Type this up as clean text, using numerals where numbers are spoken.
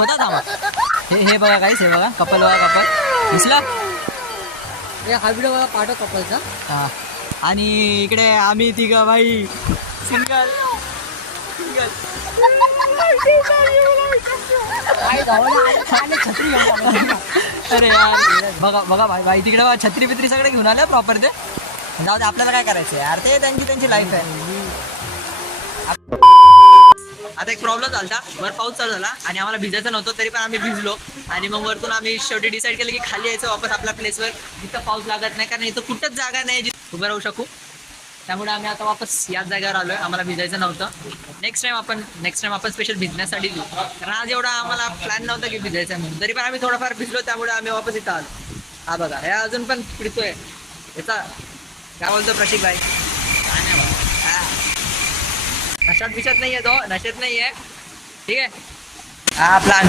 होता थांबा. हे बघा काहीच, हे बघा कपल, बघा कपल दिसला. हा व्हिडिओ मला पाठव कपलचा. हा. आणि इकडे आम्ही तिघं भाई सिंगल सिंगल. अरे यार बघा बघा भाई भाई तिकडे बघा, छत्री बित्री सगळे घेऊन आले प्रॉपर. ते जाऊ दे, आपल्याला काय करायचं यार, ते त्यांची लाईफ आहे. आता एक प्रॉब्लेम झाला, वर पाऊस चालू झाला आणि आम्हाला भिजायचं नव्हतं, तरी पण आम्ही भिजलो. आणि मग वरतून आम्ही शेवटी डिसाईड केलं की खाली यायचं वापस आपल्या प्लेसवर, जिथं पाऊस लागत नाही, कारण इथं कुठंच जागा नाही जिथं उभं राहू शकू. त्यामुळे आम्ही आता वापस याच जागेवर आलोय. आम्हाला भिजायचं नव्हतं. नेक्स्ट टाइम आपण स्पेशल भिजण्यासाठी देऊ, कारण आज एवढा आम्हाला प्लॅन नव्हता की भिजायचं म्हणून. तरी पण आम्ही थोडाफार भिजलो, त्यामुळे आम्ही वापस इथं आलो. हा बघा, हे अजून पण पिडतोय. याचा काय बोलतो प्रशिक भाई? नशात बिशात नाहीये तो, नशेत नाहीये. ठीक आहे. हा आपला